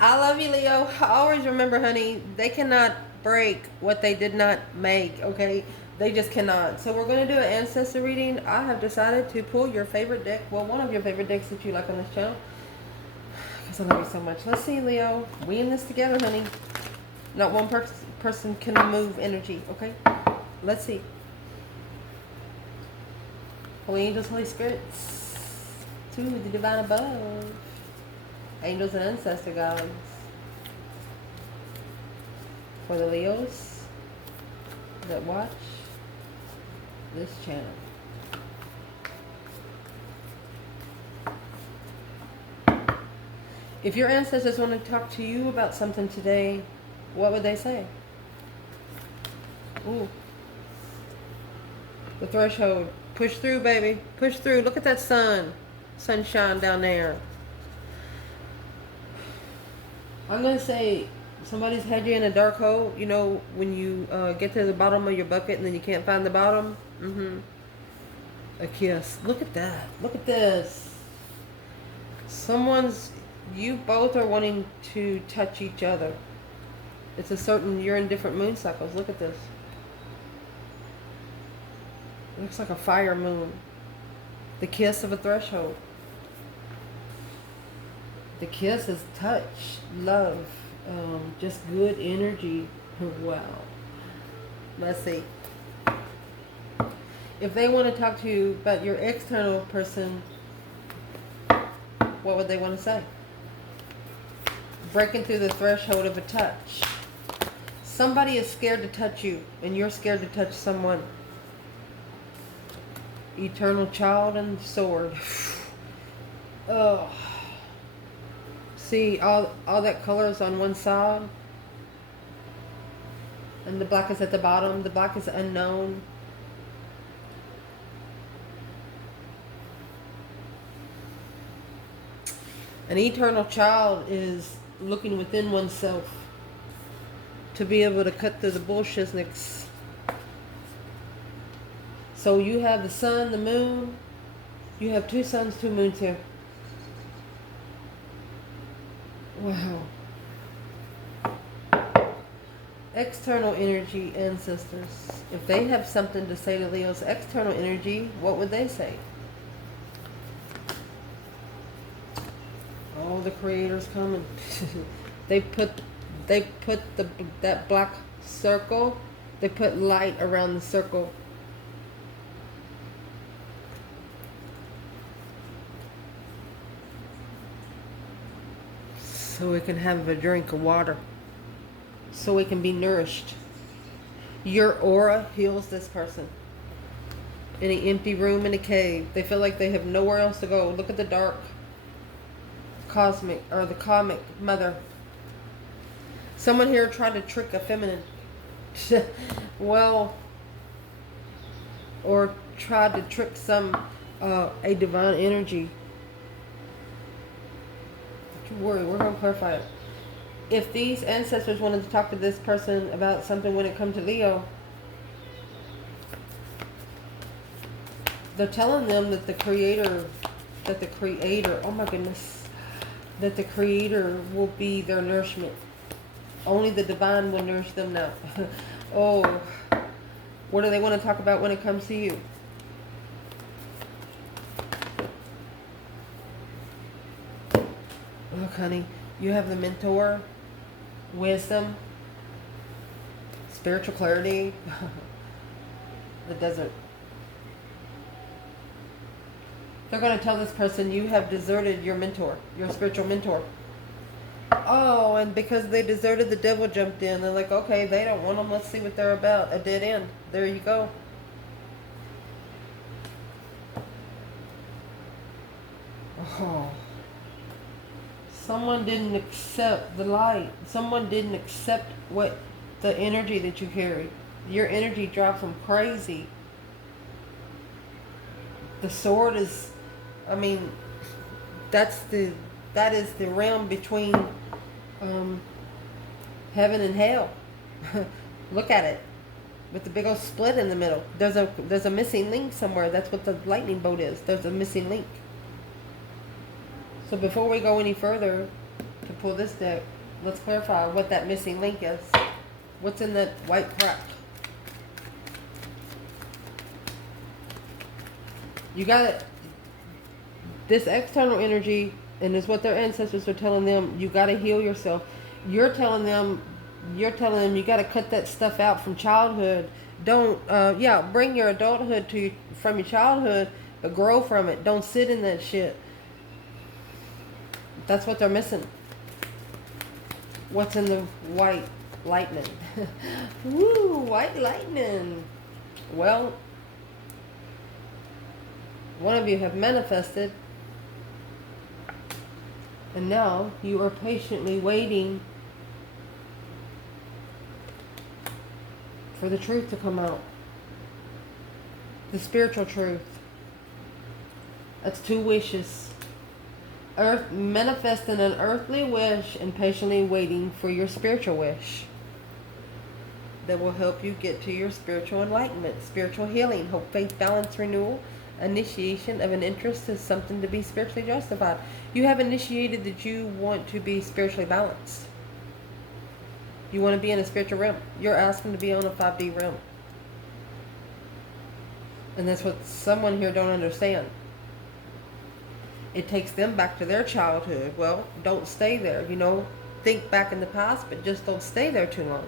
I love you, Leo. Always remember, honey, they cannot break what they did not make, okay? They just cannot. So we're going to do an ancestor reading. I have decided to pull your favorite deck. Well, one of your favorite decks that you like on this channel. Because I love you so much. Let's see, Leo. We in this together, honey. Not one person can move energy, okay? Let's see. Holy angels, Holy spirits. To the divine above. Angels and ancestor gods. For the Leos that watch this channel. If your ancestors want to talk to you about something today, what would they say? Ooh. The threshold. Push through, baby. Push through. Look at that sun. Sunshine down there. I'm going to say somebody's had you in a dark hole. You know, when you get to the bottom of your bucket and then you can't find the bottom? A kiss. Look at that. Look at this. You both are wanting to touch each other. It's a certain, you're in different moon cycles. Look at this. It looks like a fire moon. The kiss of a threshold. The kiss is touch, love, just good energy. Wow. Let's see. If they want to talk to you about your external person, what would they want to say? Breaking through the threshold of a touch. Somebody is scared to touch you, and you're scared to touch someone. Eternal child and sword. Oh. See, all that color is on one side. And the black is at the bottom. The black is unknown. An eternal child is looking within oneself to be able to cut through the bullshitniks. So you have the sun, the moon. You have 2 suns, 2 moons here. Wow. External energy, ancestors. If they have something to say to Leo's external energy, what would they say? Oh, the creator's coming. They put that black circle. They put light around the circle. So we can have a drink of water. So we can be nourished. Your aura heals this person. In an empty room in a cave. They feel like they have nowhere else to go. Look at the dark cosmic or the comic mother. Someone here tried to trick a feminine. Well, or tried to trick a divine energy. Worry, we're going to clarify it. If these ancestors wanted to talk to this person about something when it comes to Leo, they're telling them that the creator, oh my goodness, that the creator will be their nourishment. Only the divine will nourish them now. Oh, what do they want to talk about when it comes to you? Look, honey, you have the mentor, wisdom, spiritual clarity, the desert. They're going to tell this person you have deserted your mentor, your spiritual mentor. Oh, and because they deserted, the devil jumped in. They're like, okay, they don't want them. Let's see what they're about. A dead end. There you go. Oh. Someone didn't accept the light. Someone didn't accept what the energy that you carry. Your energy dropped from crazy. The sword is, I mean, that is the realm between heaven and hell. Look at it, with the big old split in the middle. There's a missing link somewhere. That's what the lightning bolt is. There's a missing link. So before we go any further, to pull this deck. Let's clarify what that missing link is. What's in that white crack? You got it. This external energy, and it's what their ancestors are telling them, you got to heal yourself. You're telling them you got to cut that stuff out from childhood. Don't, bring your adulthood from your childhood, but grow from it. Don't sit in that shit. That's what they're missing. What's in the white lightning? Woo, white lightning. Well, one of you have manifested, and now you are patiently waiting for the truth to come out. The spiritual truth. That's 2 wishes. Manifesting an earthly wish and patiently waiting for your spiritual wish that will help you get to your spiritual enlightenment, spiritual healing, hope, faith, balance, renewal, initiation of an interest is something to be spiritually justified. You have initiated that you want to be spiritually balanced. You want to be in a spiritual realm. You're asking to be on a 5D realm. And that's what someone here don't understand. It takes them back to their childhood. Well, don't stay there. Think back in the past, but just don't stay there too long.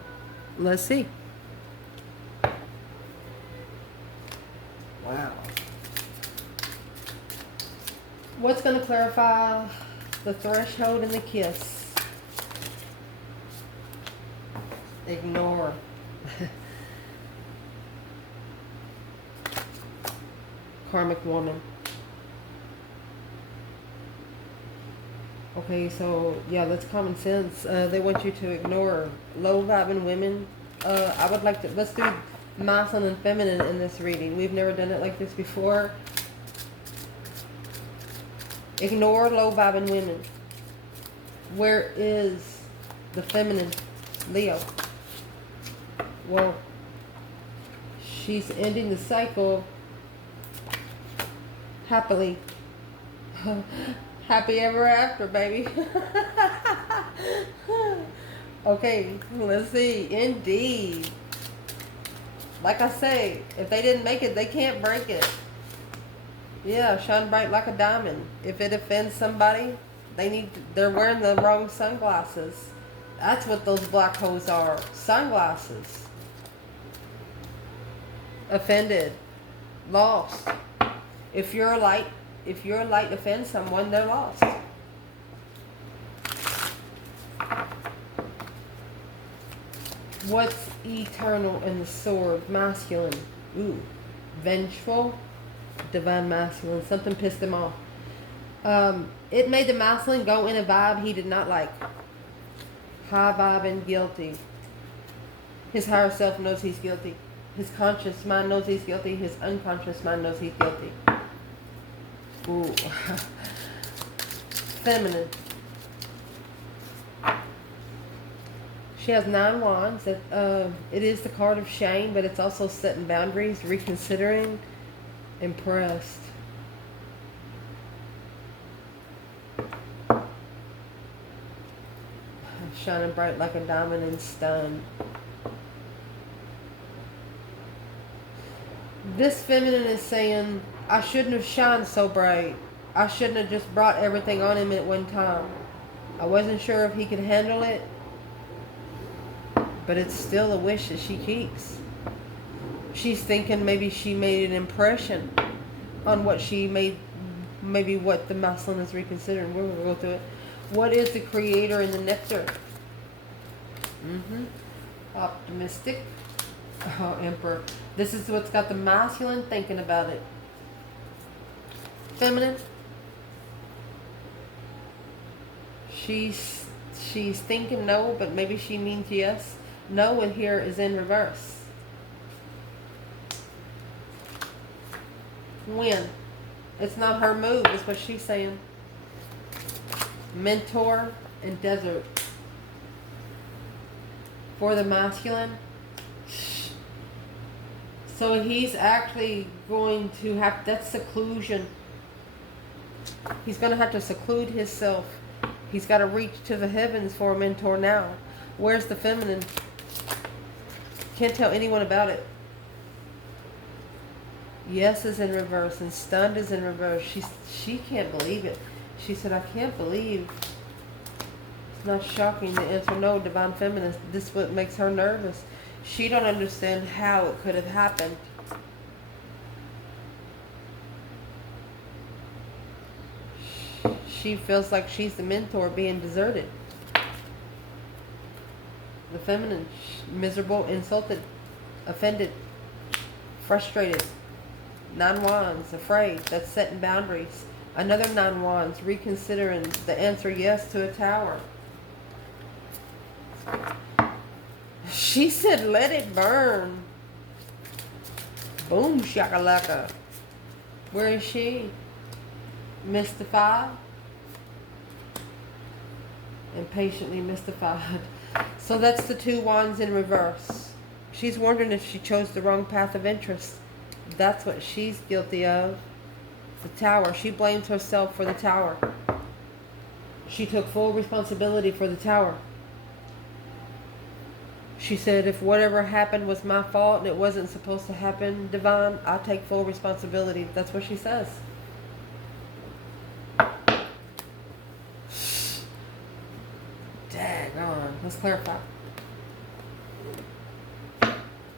Let's see. Wow. What's going to clarify the threshold and the kiss? Ignore. Karmic woman. Okay, so yeah, that's common sense. They want you to ignore low-vibing women. I would like to, let's do masculine and feminine in this reading. We've never done it like this before. Ignore low-vibing women. Where is the feminine Leo? Well, she's ending the cycle happily. Happy ever after, baby. Okay, let's see. Indeed. Like I say, if they didn't make it, they can't break it. Yeah, shine bright like a diamond. If it offends somebody, they're wearing the wrong sunglasses. That's what those black holes are. Sunglasses. Offended. Lost. If your light offends someone, they're lost. What's eternal in the sword? Masculine. Ooh. Vengeful. Divine masculine. Something pissed him off. It made the masculine go in a vibe he did not like. High vibe and guilty. His higher self knows he's guilty. His conscious mind knows he's guilty. His unconscious mind knows he's guilty. Ooh. Feminine. She has 9 wands. It is the card of shame, but it's also setting boundaries, reconsidering, impressed. Shining bright like a diamond and stunned. This feminine is saying, I shouldn't have shined so bright. I shouldn't have just brought everything on him at one time. I wasn't sure if he could handle it. But it's still a wish that she keeps. She's thinking maybe she made an impression on what she made, maybe what the masculine is reconsidering. We're going to go through it. What is the creator in the nectar? Optimistic. Oh, Emperor. This is what's got the masculine thinking about it. Feminine. She's thinking no, but maybe she means yes. No, and here is in reverse. When? It's not her move, it's what she's saying. Mentor and desert. For the masculine. So he's actually going to have, that's seclusion. He's going to have to seclude himself. He's got to reach to the heavens for a mentor now. Where's the feminine? Can't tell anyone about it. Yes is in reverse, and stunned is in reverse. She can't believe it. She said, I can't believe. It's not shocking. The answer, no, divine feminine. This is what makes her nervous. She don't understand how it could have happened. She feels like she's the mentor being deserted. The feminine, miserable, insulted, offended, frustrated. 9 wands, afraid. That's setting boundaries. Another 9 wands, reconsidering the answer, yes, to a tower. She said, let it burn. Boom, shakalaka. Where is she? Mystified. Impatiently mystified. So that's the 2 wands in reverse. She's wondering if she chose the wrong path of interest. That's what she's guilty of. The tower. She blames herself for the tower. She took full responsibility for the tower. She said, if whatever happened was my fault and it wasn't supposed to happen, divine, I take full responsibility. That's what she says. Daggone. Let's clarify.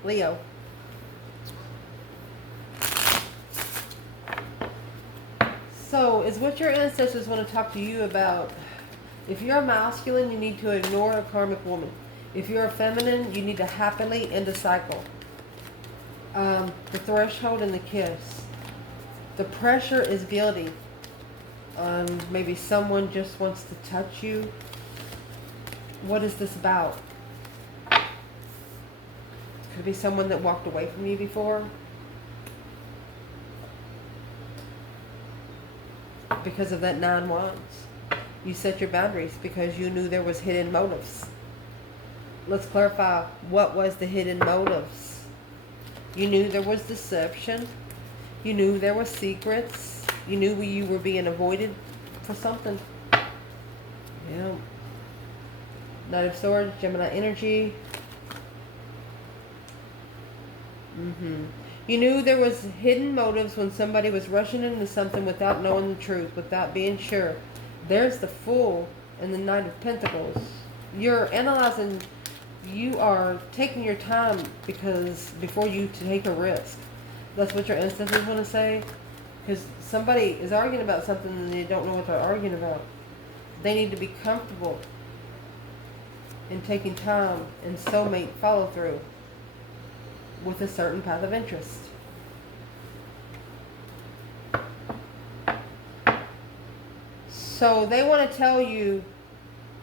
Leo. So, is what your ancestors want to talk to you about. If you're a masculine, you need to ignore a karmic woman. If you're a feminine, you need to happily end a cycle. The threshold and the kiss. The pressure is building. Maybe someone just wants to touch you. What is this about? Could be someone that walked away from you before. Because of that 9 wands. You set your boundaries because you knew there was hidden motives. Let's clarify, what was the hidden motives? You knew there was deception. You knew there were secrets. You knew you were being avoided for something. Yeah. Knight of Swords, Gemini energy. You knew there was hidden motives when somebody was rushing into something without knowing the truth, without being sure. There's the Fool and the Knight of Pentacles. You're analyzing, you are taking your time because before you take a risk. That's what your ancestors want to say. Because somebody is arguing about something and they don't know what they're arguing about. They need to be comfortable in taking time and soulmate follow through with a certain path of interest. So they want to tell you,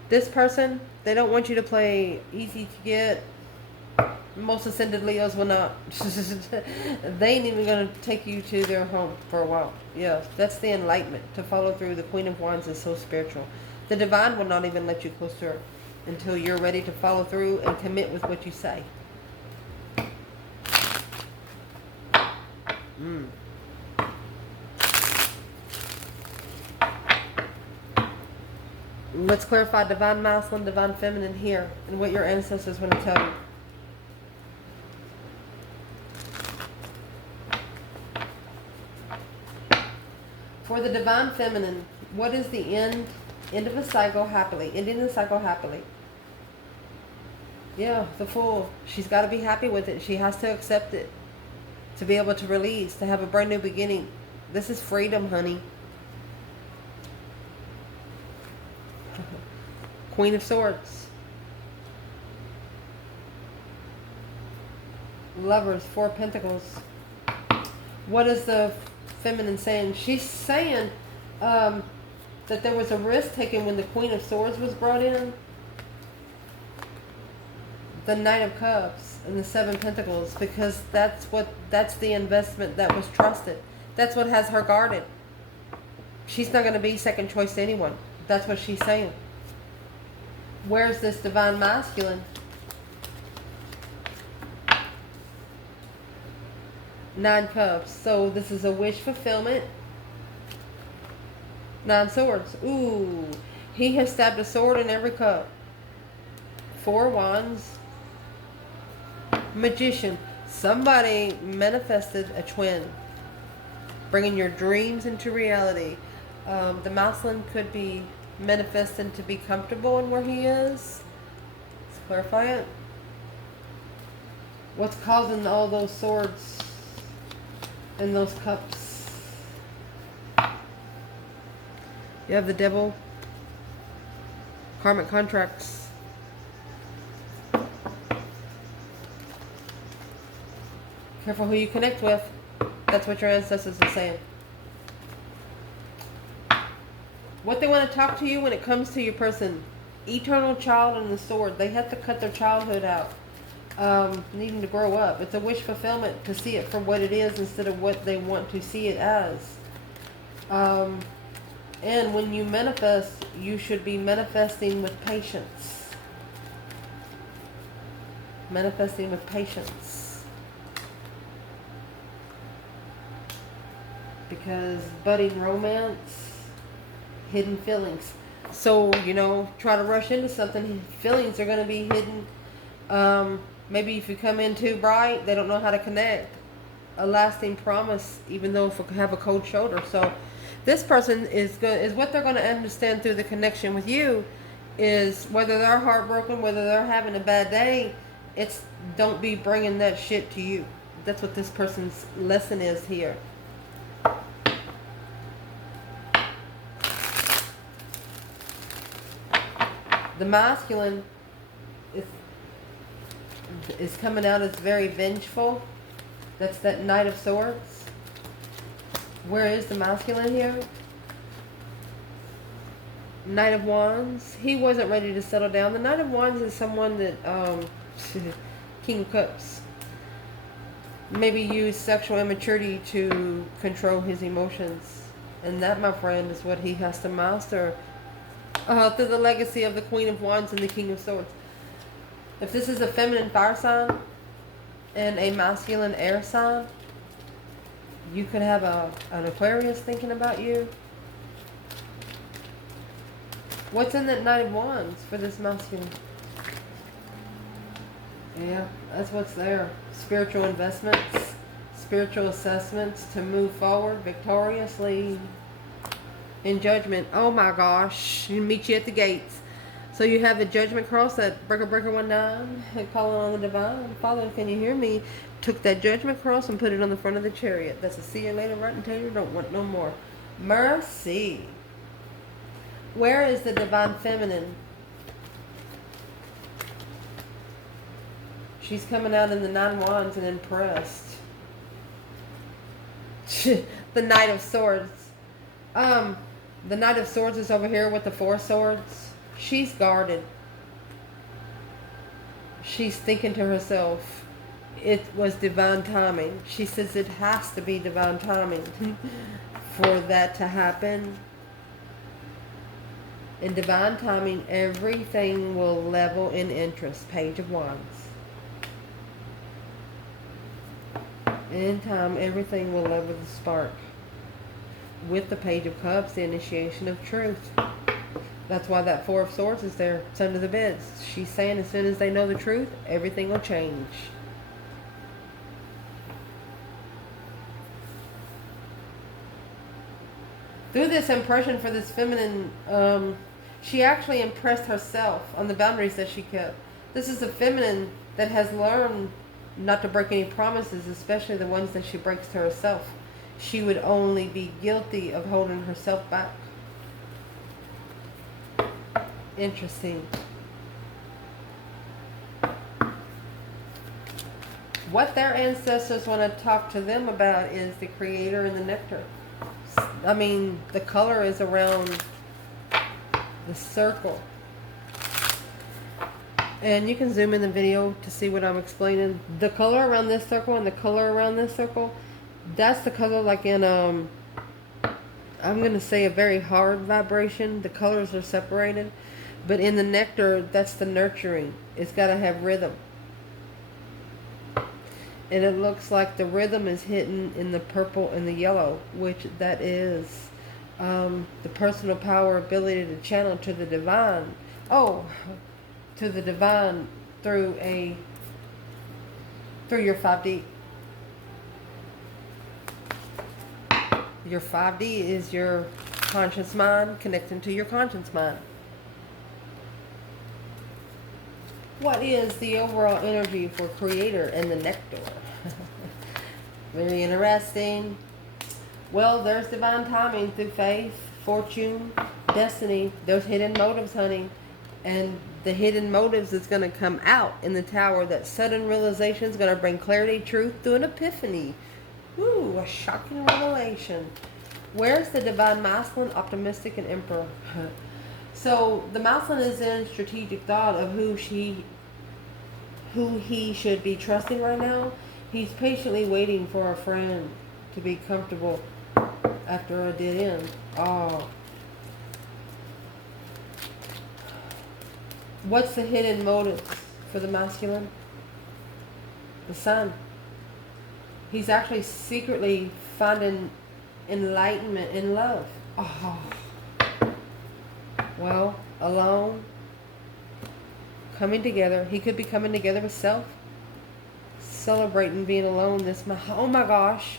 this person, they don't want you to play easy to get. Most ascended Leos will not. They ain't even going to take you to their home for a while. Yeah, that's the enlightenment. To follow through, the Queen of Wands is so spiritual. The divine will not even let you close to her until you're ready to follow through and commit with what you say. Let's clarify divine masculine, divine feminine here, and what your ancestors want to tell you. For the divine feminine, what is the end of a cycle happily? Ending the cycle happily. Yeah, the Fool. She's got to be happy with it. She has to accept it. To be able to release, to have a brand new beginning. This is freedom, honey. Queen of Swords. Lovers, 4 Pentacles. What is the feminine saying? She's saying that there was a risk taken when the Queen of Swords was brought in. The Knight of Cups and the 7 Pentacles, because that's the investment that was trusted. That's what has her guarded. She's not going to be second choice to anyone. That's what she's saying. Where's this divine masculine? 9 Cups. So this is a wish fulfillment. 9 Swords. Ooh. He has stabbed a sword in every cup. 4 wands. Magician. Somebody manifested a twin, bringing your dreams into reality. The Mouseling could be manifesting to be comfortable in where he is. Let's clarify it. What's causing all those swords in those cups? You have the devil. Karmic contracts. Careful who you connect with. That's what your ancestors are saying. What they want to talk to you when it comes to your person. Eternal child and the sword. They have to cut their childhood out. Needing to grow up. It's a wish fulfillment to see it for what it is instead of what they want to see it as. And when you manifest, you should be manifesting with patience. Manifesting with patience. Because budding romance, hidden feelings. So, try to rush into something. Feelings are going to be hidden. Maybe if you come in too bright, they don't know how to connect. A lasting promise, even though if you have a cold shoulder. So this person is what they're going to understand through the connection with you is whether they're heartbroken, whether they're having a bad day, it's don't be bringing that shit to you. That's what this person's lesson is here. The masculine is coming out as very vengeful. That's that Knight of Swords. Where is the masculine here? Knight of Wands. He wasn't ready to settle down. The Knight of Wands is someone that, King of Cups, maybe use sexual immaturity to control his emotions. And that, my friend, is what he has to master through the legacy of the Queen of Wands and the King of Swords. If this is a feminine fire sign and a masculine air sign, you could have an Aquarius thinking about you. What's in that Knight of Wands for this masculine? Yeah, that's what's there. Spiritual investments, spiritual assessments to move forward victoriously in judgment. Oh my gosh, you meet you at the gates. So you have the judgment cross, that breaker 19, calling on the divine. Father, can you hear me? Took that judgment cross and put it on the front of the chariot. That's a see you later, rotten tater, don't want no more. Mercy. Where is the divine feminine? She's coming out in the 9 wands and impressed. The Knight of Swords. The Knight of Swords is over here with the 4 swords. She's guarded. She's thinking to herself, it was divine timing. She says it has to be divine timing for that to happen. In divine timing, everything will level in interest. Page of Wands. In time, everything will level the spark. With the Page of Cups, the initiation of truth. That's why that 4 of Swords is there. It's under the beds. She's saying as soon as they know the truth, everything will change. Through this impression for this feminine, she actually impressed herself on the boundaries that she kept. This is a feminine that has learned not to break any promises, especially the ones that she breaks to herself. She would only be guilty of holding herself back. Interesting. What their ancestors want to talk to them about is the creator and the nectar. I mean, the color is around the circle. And you can zoom in the video to see what I'm explaining. The color around this circle and the color around this circle, that's the color like in, I'm going to say a very hard vibration. The colors are separated. But in the nectar, that's the nurturing. It's got to have rhythm. And it looks like the rhythm is hidden in the purple and the yellow, which that is The personal power, ability to channel to the divine. Oh, to the divine through your 5D. Your 5D is your conscious mind connecting to your conscious mind. What is the overall energy for creator and the nectar? Very interesting. Well, there's divine timing through faith, fortune, destiny. There's hidden motives, honey. And the hidden motives is going to come out in the tower. That sudden realization is going to bring clarity, truth through an epiphany. Ooh, a shocking revelation. Where's the divine masculine, optimistic, and emperor? So the masculine is in strategic thought of who he should be trusting right now. He's patiently waiting for a friend to be comfortable after a dead end. Oh. What's the hidden motive for the masculine? The sun. He's actually secretly finding enlightenment in love. Oh. Well, alone, coming together. He could be coming together with self, celebrating being alone. Oh my gosh,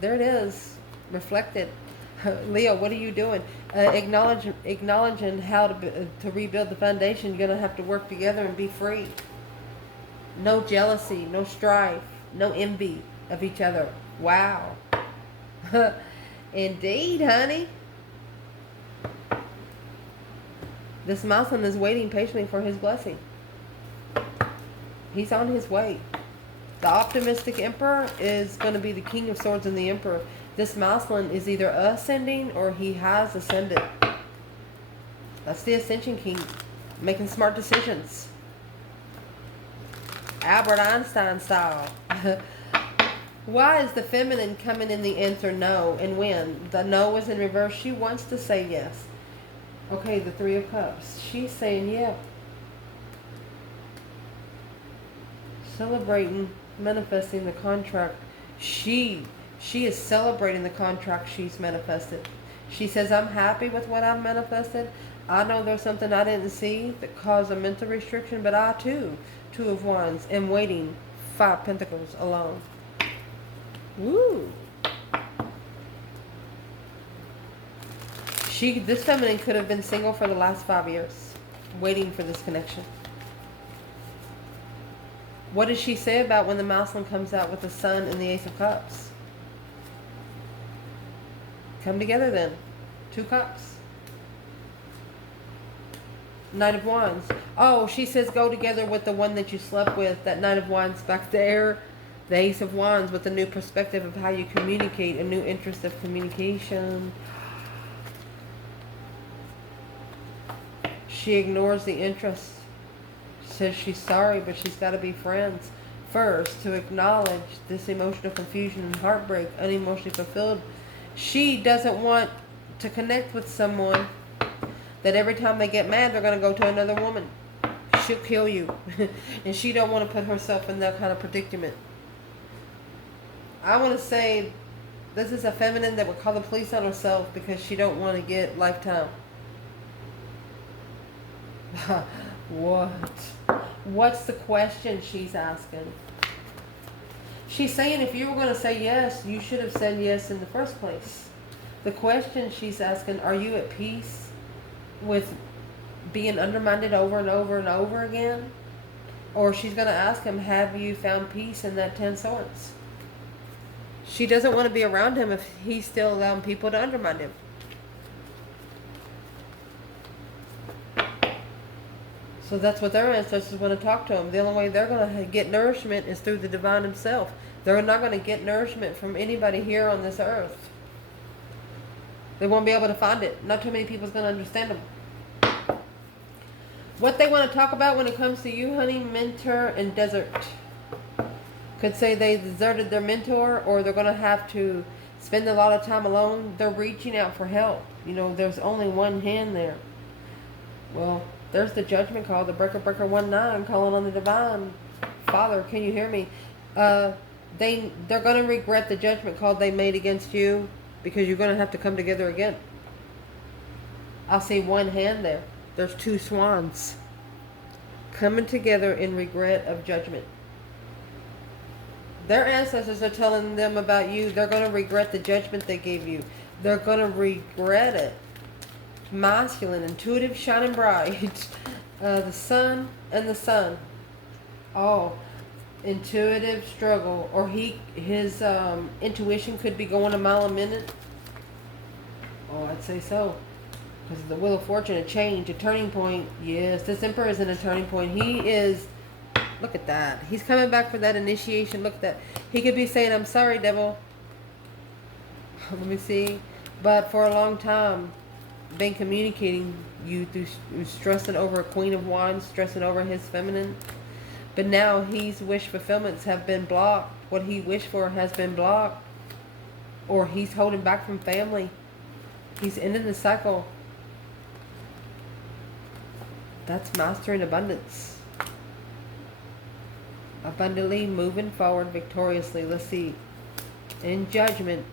there it is, reflected. Leo, what are you doing? Acknowledging how to rebuild the foundation. You're gonna have to work together and be free. No jealousy, no strife, no envy of each other. Wow. Indeed, honey. This masculine is waiting patiently for his blessing. He's on his way. The optimistic emperor is going to be the king of swords and the emperor. This masculine is either ascending or he has ascended. That's the ascension king, making smart decisions. Albert Einstein style. Why is the feminine coming in the answer no? And when the no is in reverse, she wants to say yes. Okay, the Three of Cups. She's saying yeah. Celebrating, manifesting the contract. She is celebrating the contract she's manifested. She says, I'm happy with what I've manifested. I know there's something I didn't see that caused a mental restriction, but I too, Two of Wands, am waiting. 5 Pentacles alone. Woo. This feminine could have been single for the last 5 years, waiting for this connection. What does she say about when the masculine comes out with the Sun and the Ace of Cups? Come together then. 2 Cups. Knight of Wands. Oh, she says go together with the one that you slept with. That Knight of Wands back there. The Ace of Wands with a new perspective of how you communicate, a new interest of communication. She ignores the interest. Says she's sorry, but she's got to be friends first to acknowledge this emotional confusion and heartbreak, unemotionally fulfilled. She doesn't want to connect with someone that every time they get mad, they're going to go to another woman. She'll kill you. And she don't want to put herself in that kind of predicament. I want to say this is a feminine that would call the police on herself because she don't want to get lifetime. What? What's the question she's asking? She's saying if you were going to say yes, you should have said yes in the first place. The question she's asking, are you at peace with being undermined over and over and over again? Or she's going to ask him, have you found peace in that 10 swords? She doesn't want to be around him if he's still allowing people to undermine him. So that's what their ancestors want to talk to them. The only way they're going to get nourishment is through the divine himself. They're not going to get nourishment from anybody here on this earth. They won't be able to find it. Not too many people's going to understand them. What they want to talk about when it comes to you, honey, mentor and desert. Could say they deserted their mentor, or they're going to have to spend a lot of time alone. They're reaching out for help. You know, there's only one hand there. Well, there's the judgment call, the breaker 19 calling on the divine. Father, can you hear me? They're going to regret the judgment call they made against you, because you're going to have to come together again. I see one hand there. There's two swans coming together in regret of judgment. Their ancestors are telling them about you. They're going to regret the judgment they gave you. They're going to regret it. Masculine, intuitive, shining bright. The sun and the sun. Oh, intuitive struggle. Or his intuition could be going a mile a minute. Oh, I'd say so. Because of the Wheel of Fortune, a change, a turning point. Yes, this Emperor is in a turning point. He is, look at that. He's coming back for that initiation. Look at that. He could be saying, I'm sorry, devil. Let me see. But for a long time, been communicating you through stressing over a Queen of Wands, stressing over his feminine. But now his wish fulfillments have been blocked. What he wished for has been blocked. Or he's holding back from family. He's ending the cycle. That's mastering abundance. Abundantly moving forward victoriously. Let's see. In judgment.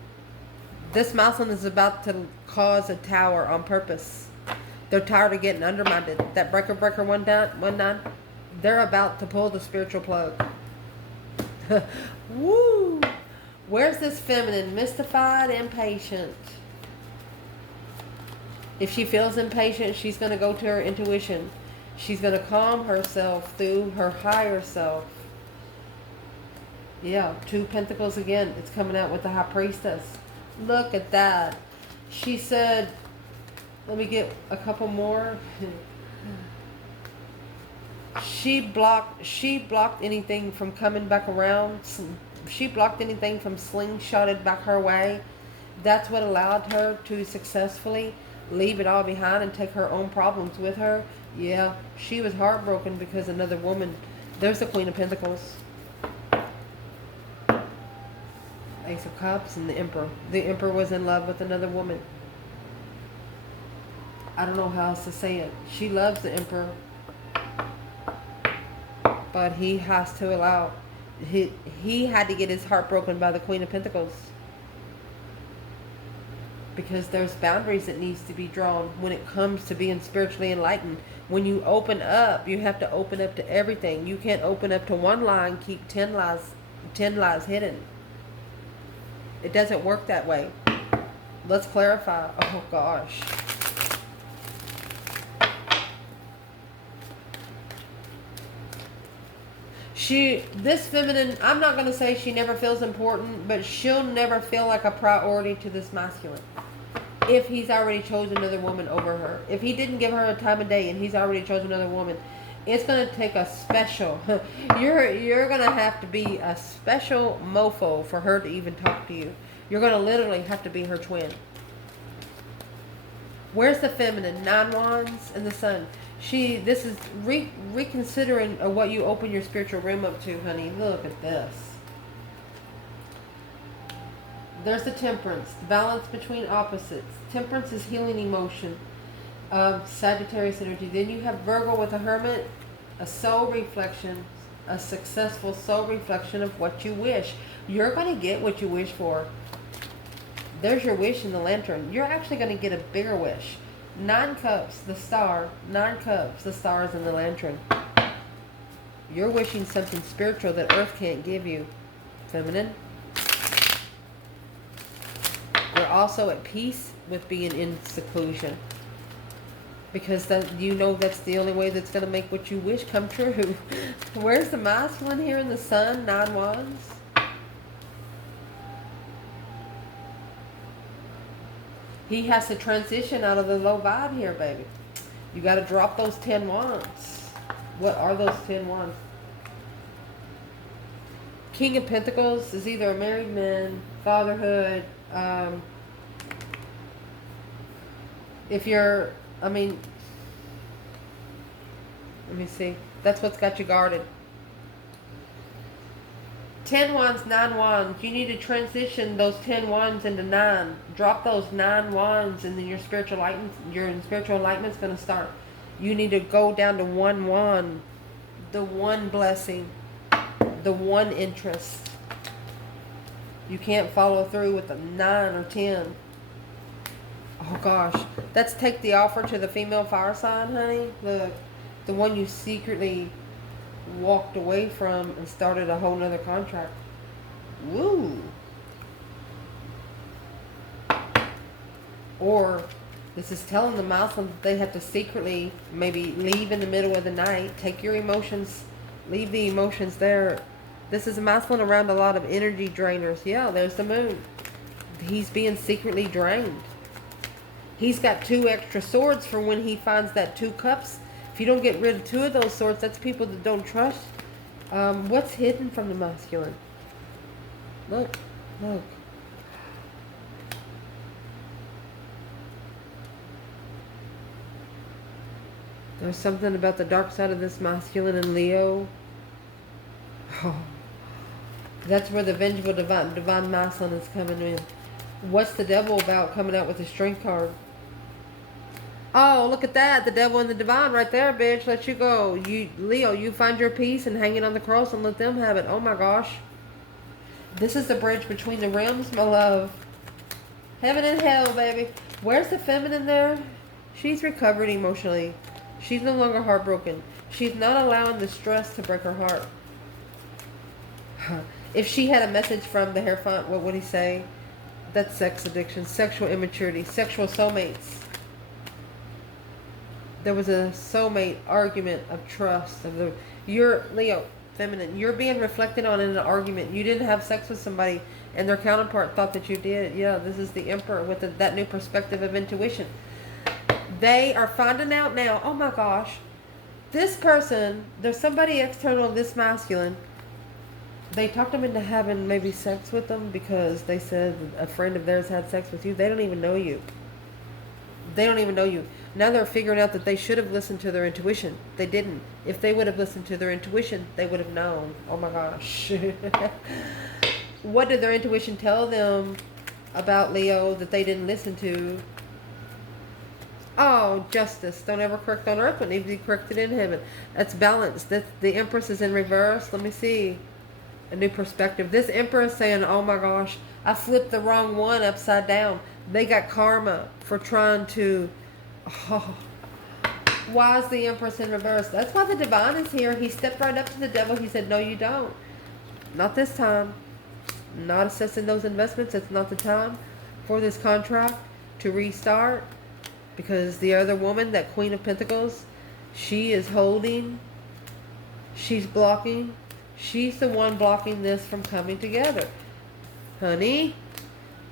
This milestone is about to cause a tower on purpose. They're tired of getting undermined. That breaker 1-9. They're about to pull the spiritual plug. Woo! Where's this feminine? Mystified, impatient. If she feels impatient, she's going to go to her intuition. She's going to calm herself through her higher self. Yeah, 2 Pentacles again. It's coming out with the High Priestess. Look at that. She said, let me get a couple more. She blocked anything from coming back around. She blocked anything from slingshotted back her way. That's what allowed her to successfully leave it all behind and take her own problems with her. Yeah, she was heartbroken because another woman. There's the Queen of Pentacles. Ace of Cups and the Emperor. The Emperor was in love with another woman. I don't know how else to say it. She loves the Emperor. But he has to allow. He had to get his heart broken by the Queen of Pentacles. Because there's boundaries that needs to be drawn when it comes to being spiritually enlightened. When you open up, you have to open up to everything. You can't open up to one lie and keep 10 lies hidden. It doesn't work that way. Let's clarify. Oh gosh. This feminine, I'm not going to say she never feels important, but she'll never feel like a priority to this masculine. If he's already chosen another woman over her. If he didn't give her a time of day and he's already chosen another woman, it's going to take a special, you're going to have to be a special mofo for her to even talk to you. You're going to literally have to be her twin. Where's the feminine? 9 Wands and the Sun. This is reconsidering what you open your spiritual room up to, honey. Look at this. There's the Temperance, the balance between opposites. Temperance is healing emotion. Sagittarius energy. Then you have Virgo with a Hermit, a soul reflection, a successful soul reflection of what you wish. You're going to get what you wish for. There's your wish in the lantern. You're actually going to get a bigger wish. 9 Cups, the star. 9 Cups, the stars in the lantern. You're wishing something spiritual that Earth can't give you. Feminine. You're also at peace with being in seclusion. Because you know that's the only way that's going to make what you wish come true. Where's the masculine here in the Sun? 9 Wands. He has to transition out of the low vibe here, baby. You got to drop those 10 Wands. What are those 10 Wands? King of Pentacles is either a married man, fatherhood. If you're, let me see. That's what's got you guarded. 10 Wands, 9 Wands. You need to transition those 10 Wands into 9. Drop those 9 Wands and then your spiritual enlightenment's going to start. You need to go down to 1 Wand. The one blessing. The one interest. You can't follow through with a 9 or 10. Oh gosh, that's take the offer to the female fire sign, honey. The one you secretly walked away from and started a whole nother contract. Woo. Or this is telling the masculine that they have to secretly maybe leave in the middle of the night, take your emotions, leave the emotions there. This is a masculine around a lot of energy drainers. Yeah, there's the moon. He's being secretly drained. He's got 2 extra swords for when he finds that 2 cups. If you don't get rid of 2 of those swords, that's people that don't trust. What's hidden from the masculine? Look, look. There's something about the dark side of this masculine in Leo. Oh, that's where the vengeful divine masculine is coming in. What's the devil about coming out with the strength card? Oh, look at that. The devil and the divine right there, bitch. Let you go. You, Leo, you find your peace and hang it on the cross and let them have it. Oh my gosh. This is the bridge between the realms, my love. Heaven and hell, baby. Where's the feminine there? She's recovered emotionally. She's no longer heartbroken. She's not allowing the stress to break her heart. If she had a message from the Hierophant, what would he say? That's sex addiction, sexual immaturity, sexual soulmates. There was a soulmate argument of trust. You're, Leo, feminine, you're being reflected on in an argument. You didn't have sex with somebody and their counterpart thought that you did. Yeah, this is the Emperor with that new perspective of intuition. They are finding out now, oh my gosh, this person, there's somebody external to this masculine. They talked them into having maybe sex with them because they said a friend of theirs had sex with you. They don't even know you. They don't even know you. Now they're figuring out that they should have listened to their intuition. They didn't. If they would have listened to their intuition, they would have known. Oh my gosh. What did their intuition tell them about Leo that they didn't listen to? Oh, justice. Don't ever correct on earth what needs to be corrected in heaven. That's balance. That's, the Empress is in reverse. Let me see. A new perspective. This Emperor is saying, oh my gosh, I flipped the wrong one upside down. They got karma for trying to... Oh. Why is the Empress in reverse? That's why the Divine is here. He stepped right up to the devil. He said, no, you don't. Not this time. Not assessing those investments. It's not the time for this contract to restart. Because the other woman, that Queen of Pentacles, she is holding, she's blocking, she's the one blocking this from coming together. Honey,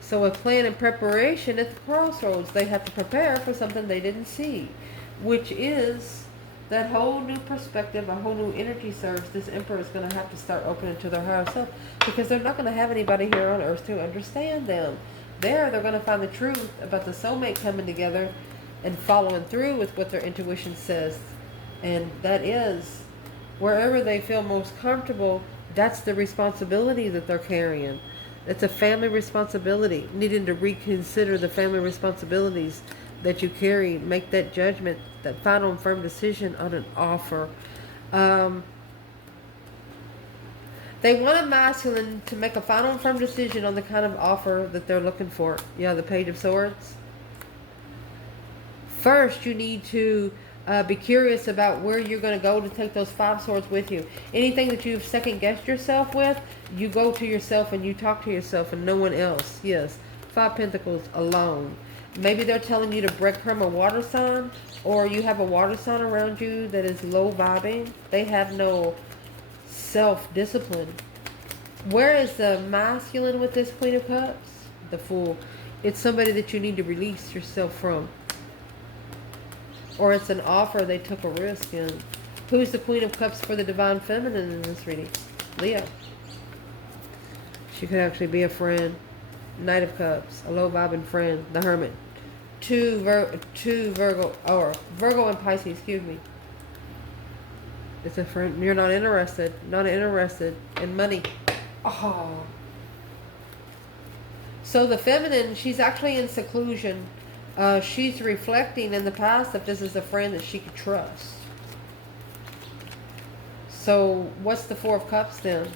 so a plan and preparation at the crossroads. They have to prepare for something they didn't see, which is that whole new perspective, a whole new energy surge. This Emperor is going to have to start opening to their higher self because they're not going to have anybody here on earth to understand them. They're going to find the truth about the soulmate coming together and following through with what their intuition says. And that is, wherever they feel most comfortable, that's the responsibility that they're carrying. It's a family responsibility. Needing to reconsider the family responsibilities that you carry. Make that judgment, that final and firm decision on an offer. They want a masculine to make a final and firm decision on the kind of offer that they're looking for. Yeah, the Page of Swords. First, you need to be curious about where you're going to go to take those 5 swords with you. Anything that you've second-guessed yourself with, you go to yourself and you talk to yourself and no one else. Yes, 5 Pentacles alone. Maybe they're telling you to breadcrumb a water sign, or you have a water sign around you that is low vibing. They have no self-discipline. Where is the masculine with this Queen of Cups? The Fool. It's somebody that you need to release yourself from. Or it's an offer they took a risk in. Who's the Queen of Cups for the Divine Feminine in this reading? Leo. She could actually be a friend. Knight of Cups. A low-vibing friend. The Hermit. Two Virgo. Or Virgo and Pisces, excuse me. It's a friend. You're not interested. Not interested in money. Oh. So the feminine, she's actually in seclusion. She's reflecting in the past if this is a friend that she could trust. So what's the 4 of Cups then?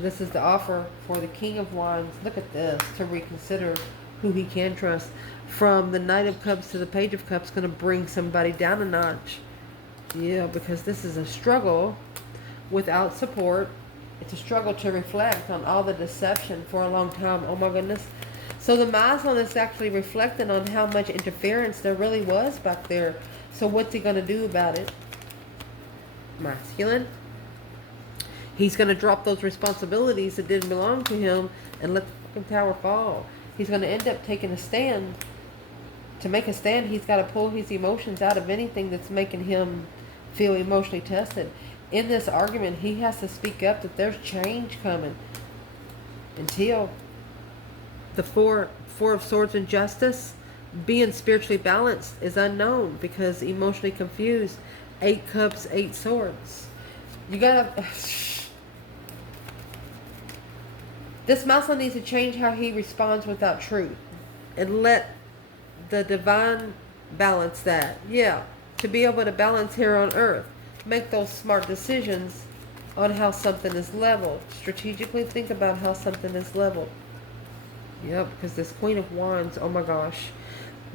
This is the offer for the King of Wands. Look at this. To reconsider who he can trust. From the Knight of Cups to the Page of Cups, going to bring somebody down a notch. Yeah, because this is a struggle without support. It's a struggle to reflect on all the deception for a long time. Oh my goodness. So the Muslim is actually reflecting on how much interference there really was back there. So what's he going to do about it? Masculine. He's going to drop those responsibilities that didn't belong to him and let the fucking tower fall. He's going to end up taking a stand. To make a stand, he's got to pull his emotions out of anything that's making him feel emotionally tested. In this argument, he has to speak up that there's change coming. Until the four of Swords and Justice, being spiritually balanced is unknown because emotionally confused. 8 Cups, 8 Swords. You gotta... This Muslim needs to change how he responds without truth. And let the divine balance that. Yeah. To be able to balance here on earth. Make those smart decisions on how something is leveled. Strategically think about how something is leveled. Yep, because this Queen of Wands, oh my gosh.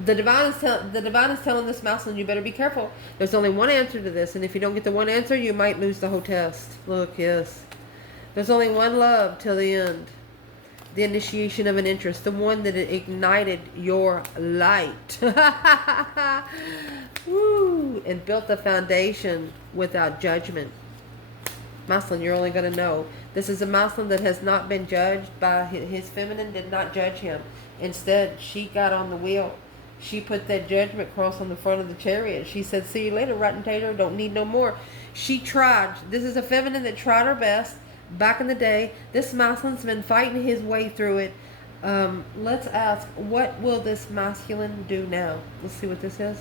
The divine is telling this Muslim, you better be careful. There's only one answer to this, and if you don't get the one answer, you might lose the whole test. Look, yes. There's only one love till the end. The initiation of an interest. The one that ignited your light. Woo! And built the foundation without judgment. Muslim, you're only going to know. This is a Muslim that has not been judged by his feminine, did not judge him. Instead, she got on the wheel. She put that judgment cross on the front of the chariot. She said, see you later, rotten tater, don't need no more. She tried. This is a feminine that tried her best back in the day. This Muslim's been fighting his way through it. Let's ask, what will this masculine do now? Let's see what this is.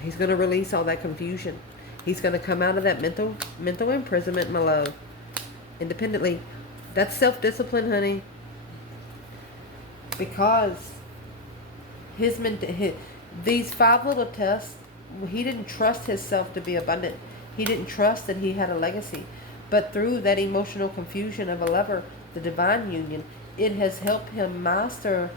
He's going to release all that confusion. He's going to come out of that mental imprisonment, my love. Independently. That's self-discipline, honey. Because these 5 little tests, he didn't trust himself to be abundant. He didn't trust that he had a legacy. But through that emotional confusion of a lover, the divine union, it has helped him master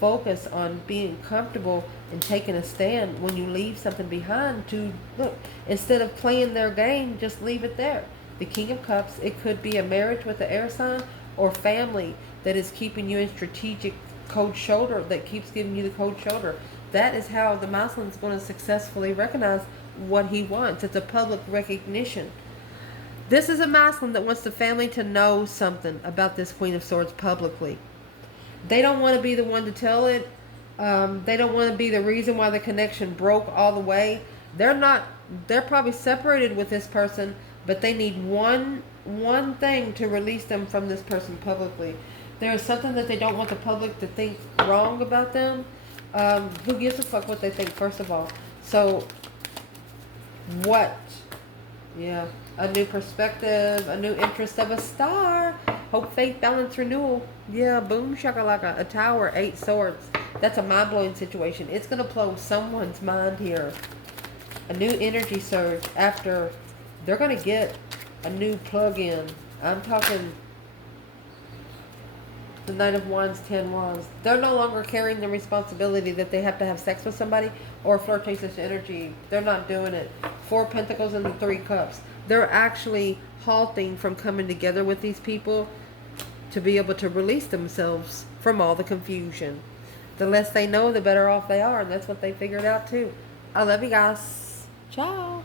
focus on being comfortable and taking a stand when you leave something behind. To look, instead of playing their game, just leave it there. The King of Cups, it could be a marriage with the air sign or family that is keeping you in strategic cold shoulder, that keeps giving you the cold shoulder. That is how the Muslim is going to successfully recognize what he wants. It's a public recognition. This is a Muslim that wants the family to know something about this Queen of Swords publicly. They don't want to be the one to tell it. They don't want to be the reason why the connection broke all the way. They're probably separated with this person, but they need one thing to release them from this person publicly. There's something that they don't want the public to think wrong about them. Who gives a fuck what they think, first of all? So, what? Yeah, a new perspective, a new interest of a star. Hope, faith, balance, renewal. Yeah, boom, shakalaka. A tower, 8 swords. That's a mind-blowing situation. It's going to blow someone's mind here. A new energy surge after they're going to get a new plug-in. I'm talking the Knight of Wands, 10 Wands. They're no longer carrying the responsibility that they have to have sex with somebody or flirtatious energy. They're not doing it. 4 Pentacles and the 3 Cups. They're actually halting from coming together with these people to be able to release themselves from all the confusion. The less they know, the better off they are. And that's what they figured out too. I love you guys. Ciao.